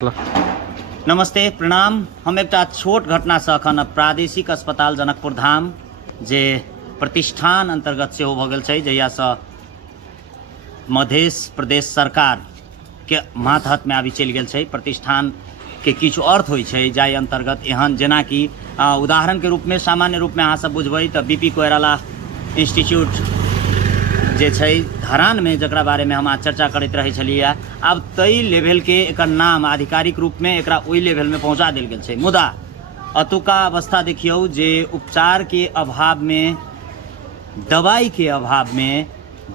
नमस्ते प्रणाम। हम एक छोट घटना से अखन प्रादेशिक अस्पताल जनकपुर धाम जे प्रतिष्ठान अंतर्गत से हो भगल छै, जहिया से मध्य प्रदेश सरकार के मातहत में आबि चलि गेल छै। प्रतिष्ठान के किछु अर्थ होइ छै जाय अंतर्गत एहन जेना कि उदाहरण के रूप में सामान्य रूप में अहाँ सब बुझबै तऽ बीपी कोइराला इंस्टीट्यूट जे छै धरान में, जकरा बारे में हम आज चर्चा करते रहे छलिए, अब तई लेवल के एकर नाम आधिकारिक रूप में एकरा ओई लेवल में पहुँचा देल गेल छै। मुदा अतुका अवस्था देखियौ जे उपचार के अभाव में, दवाई के अभाव में,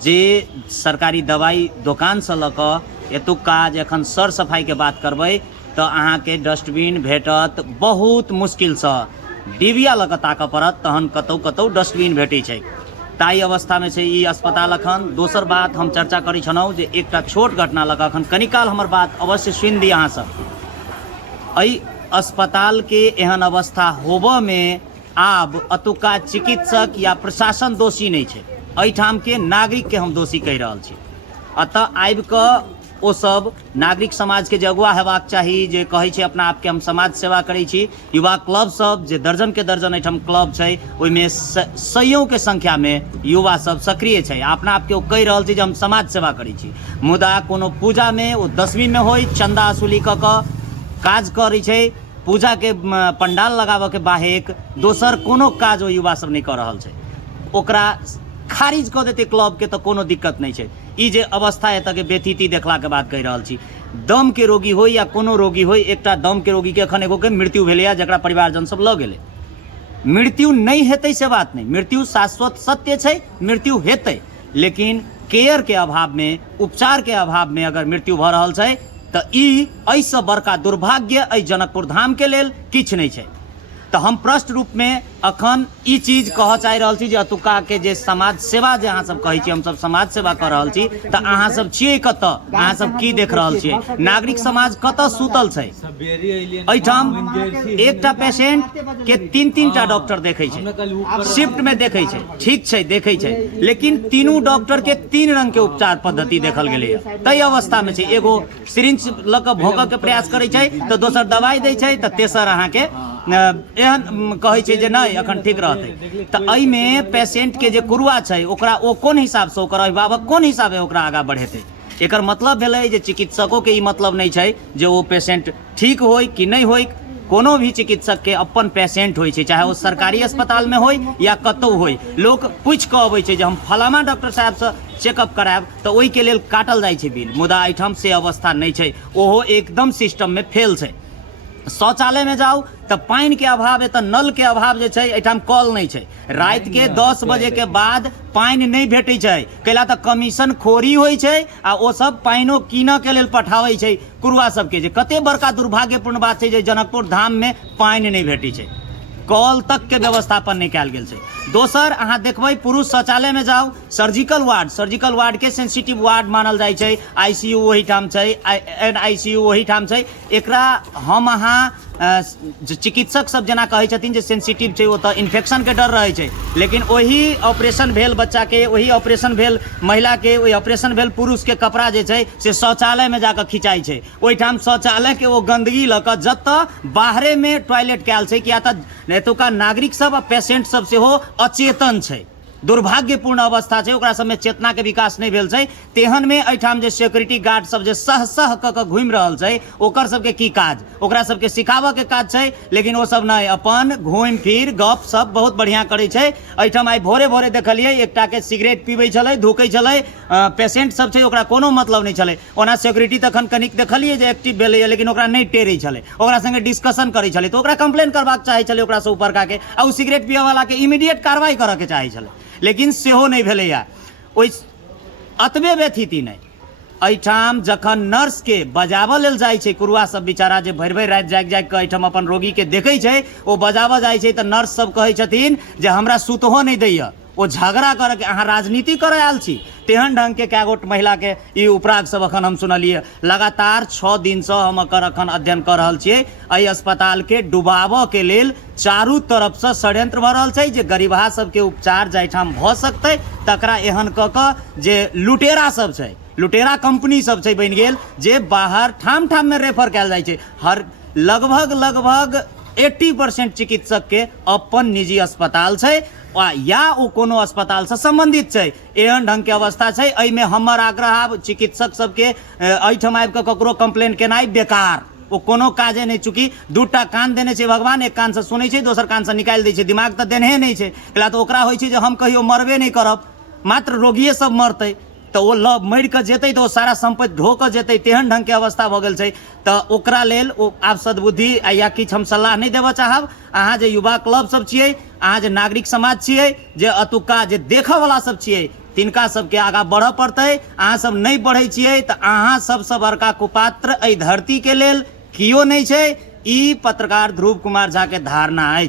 जे सरकारी दवाई दुकान से लऽ कऽ एतुका जे एखन सर सफाई के बात करबै तऽ अहाँ के डस्टबिन भेटत बहुत मुश्किल से, डिबिया लऽ कऽ ताकऽ पड़त तहन कतौ कतौ डस्टबिन भेटै छै। ताई अवस्था में छै ई अस्पताल अखन। दोसर बात हम चर्चा करै छलहुँ जे एकटा छोट घटना लऽ कऽ अखन कनिकाल हमर बात अवश्य सुनि दी अहाँ सब। एहि अस्पताल के एहन अवस्था होबऽ में आब अतुका चिकित्सक या प्रशासन दोषी नहीं छै, एहिठाम के नागरिक के हम दोषी कहि रहल छी। अतः आबि कऽ ओ सब नागरिक समाज के जे अगुआ हेबाक चाही, जे कहै छै अपना आप के हम समाज सेवा करै छी। युवा क्लब सब जे दर्जन के दर्जन एहिठाम क्लब छै, ओहिमे सैयों के संख्या में युवा सब सक्रिय छै, अपना आप के ओ कहि रहल छै जे हम समाज सेवा करै छी। मुदा कोनो पूजा में ओ 10वीं में होय चंदा वसूली कऽ कऽ काज करै छै, पूजा के पंडाल लगाबऽ के बाहेक दोसर कोनो काज ओ युवा सब नहीं कऽ रहल छै। ओकरा खारिज कऽ देते क्लब के तो कोनो दिक्कत नहीं छै। ई जे अवस्था एतऽ के बेथिति देखला के बाद कहि रहल छी, दम के रोगी हो या कोनो रोगी हो, एकटा दम के रोगी के एखन एगो के मृत्यु भेलैया, जकरा परिवारजन सब लऽ गेलै। मृत्यु नहीं हेतै से बात नहीं, मृत्यु शाश्वत सत्य छै, मृत्यु हेतै, लेकिन केयर के अभाव में, उपचार के अभाव में अगर मृत्यु भऽ रहल छै तऽ ई एहिसँ बड़का दुर्भाग्य एहि जनकपुर धाम के लेल किछु नहीं छै। तो हम प्रश्न रूप में अखन ई चीज कह चाह रहल छी जे अतुका के जे समाज सेवा जे अहाँ सब कहै छी, हम सब समाज सेवा कर रहल छी, तऽ अहाँ सब छियै कतऽ, अहाँ सब की देख रहल छियै, नागरिक समाज कतऽ सुतल छै। एहिठाम एकटा पेशेंट के 3-3 टा डॉक्टर देखै छै, शिफ्ट में देखै छै, ठीक छै देखै छै, लेकिन तीनों डॉक्टर के 3 रंग के उपचार पद्धति देखल गेलै। तै अवस्था में छै, एगो सिरिंज लऽ कऽ भोगऽ के प्रयास करै छै तऽ दोसर दवाई दै छै, तऽ तेसर अहाँ के एहन कहै छै जे नहीं अखन ठीक रहतै। तऽ एहिमे पेशेंट के जे कुरुआ छै ओकरा ओ कोन हिसाब से, ओकर अभिभावक कोन हिसाबे ओकरा आगाँ बढ़ेतै। एकर मतलब भेलै जे चिकित्सकों के ई मतलब नहीं छै जे ओ पेशेंट ठीक होय कि नहीं होय। कोनो भी चिकित्सक के अपन पेशेंट होय छै, चाहे वो सरकारी अस्पताल में होय या कतौ होय। लोग पूछ कऽ अबै छै जे हम फलाना डॉक्टर साहब से चेकअप करायब तऽ ओहि के लेल काटल जाइ छै बिल। मुदा एहिठाम से अवस्था नहीं छै, ओहो एकदम सिस्टम में फेल छै। शौचालय में जाओ तो पानी के अभाव, एतऽ नल के अभाव जे छै, एहिठाम कल नहीं छै। रात के 10 बजे के बाद पानी नहीं भेटै छै, कैला तऽ कमीशन खोरी होइ छै आ ओ सब पानिओ कीनऽ के लेल पठाबै छै कुरुआ सबके। जे कते बड़का दुर्भाग्यपूर्ण बात छै जे जनकपुर धाम में पानी नहीं भेटै छै, कल तक के व्यवस्थापन नहीं कयल गेल छै। दोसर अहाँ देखबै पुरुष शौचालय में जाओ, सर्जिकल वार्ड के सेंसिटिव वार्ड मानल जाइ छै, आईसीयू वही ठाम छै, NICU वही ठाम छै। एकरा हम अहाँ चिकित्सक सब जेना कहै छथिन जे सेंसिटिव छै, ओतऽ इन्फेक्शन के डर रहै छै, लेकिन वही ऑपरेशन भेल बच्चा के, वही ऑपरेशन भेल महिला के, वही ऑपरेशन भेल पुरुष के कपड़ा जे छै से शौचालय में जाकर खिंचाई छै। ओहिठाम शौचालय के वो गंदगी लऽ कऽ जतऽ बाहरे में टॉयलेट कयल छै, किया तऽ एतुका नागरिक सब आ पेशेंट सब सेहो अचेतन छै। दुर्भाग्यपूर्ण अवस्था छै, ओकरा सबमे चेतना के विकास नहीं भेल छै। तेहन में एहिठाम जे सिक्योरिटी गार्ड सब जे सह कऽ कऽ घुमि रहल छै, ओकर सबके की काज, ओकरा सबके सिखाबऽ के काज छै, लेकिन वो सब नहीं, अपन घुमि फिर गप सब बहुत बढ़िया करै छै। एहिठाम आइ भोरे भोरे देखलिए एकटा के सिगरेट पीबै छलै, धुकै छलै, पेशेंट सब छै ओकरा कोनो मतलब नहीं छलै। ओना सिक्योरिटी तखन कनिक देखलिए जे एक्टिव भेलैए, लेकिन ओकरा नहीं टेरै छलै, ओकरा संगे डिस्कशन करै छलै, तऽ ओकरा कंप्लेन करबाक चाहै छलै ओकरा से ऊपर के, आ ओ सिगरेट पियै वाला के इमीडिएट कार्रवाई करऽ के चाहै छलै, लेकिन सेहो नहीं भेलैया। ओहि अतबे व्यथिति नहीं, एहिठाम जखन नर्स के बजाबऽ लेल जाइ छै, कुरुआ सब बेचारा जे भरि भरि राति जागि जागि कऽ एहिठाम अपन रोगी के देखै छै, ओ बजाबऽ जाइ छै तऽ नर्स सब कहै छथिन जे हमरा सुतहो नहीं दैया। वो झगड़ा कर के अहाँ राजनीति करे आयल छी। तेहन ढंग के कए गोट महिला के ई उपराग सब अखन हम सुनलिए। लगातार 6 दिन से हम एकर अखन अध्ययन कर रहल छियै। एहि अस्पताल के डुबाबऽ के लेल चारू तरफ से षड्यंत्र भऽ रहल छै जे गरीबहा सबके उपचार जाहिठाम भऽ सकतै तकरा एहन कऽ कऽ जे लुटेरा सब छै, लुटेरा कंपनी सब छै बनि गेल जे बाहर ठाम ठाम में रेफर कयल जाइ छै। हर लगभग 80% चिकित्सक के अपन निजी अस्पताल छै या ओ कोनो अस्पताल से संबंधित छै। एहन ढंग के अवस्था छै। एहिमे हमर आग्रह आब चिकित्सक सबके एहिठाम आबि कऽ ककरो कंप्लेन केनाइ बेकार, ओ कोनो काजे नहीं। चूँकि दूटा कान देने छै भगवान, एक कान से सुनै छै, दोसर कान से निकालि दै छै। दिमाग तऽ देने नहीं छै, कैला तऽ ओकरा होइ छै जे हम कहियो मरबे नहीं करब, मात्र रोगिये सब मरतै। तो वो मरि कऽ जेतै तऽ ओ सारा संपत्ति ढो कऽ जेतै, तेहन ढंग के अवस्था भऽ गेल छै। तऽ ओकरा लेल ओ आब सद्बुद्धि या किछु हम सलाह नहीं देबऽ चाहब। अहाँ जे युवा क्लब सब छियै, अहाँ जे नागरिक समाज छियै, जे अतुक्का जे देखऽ वाला सब छियै, तिनका सबके आगाँ बढ़ऽ पड़तै। अहाँ सब नहीं बढ़ै छियै तऽ अहाँ सबसँ बड़का कुपात्र एहि धरती के लेल कियो नहीं छै। ई पत्रकार ध्रुव कुमार झा के धारणा अछि।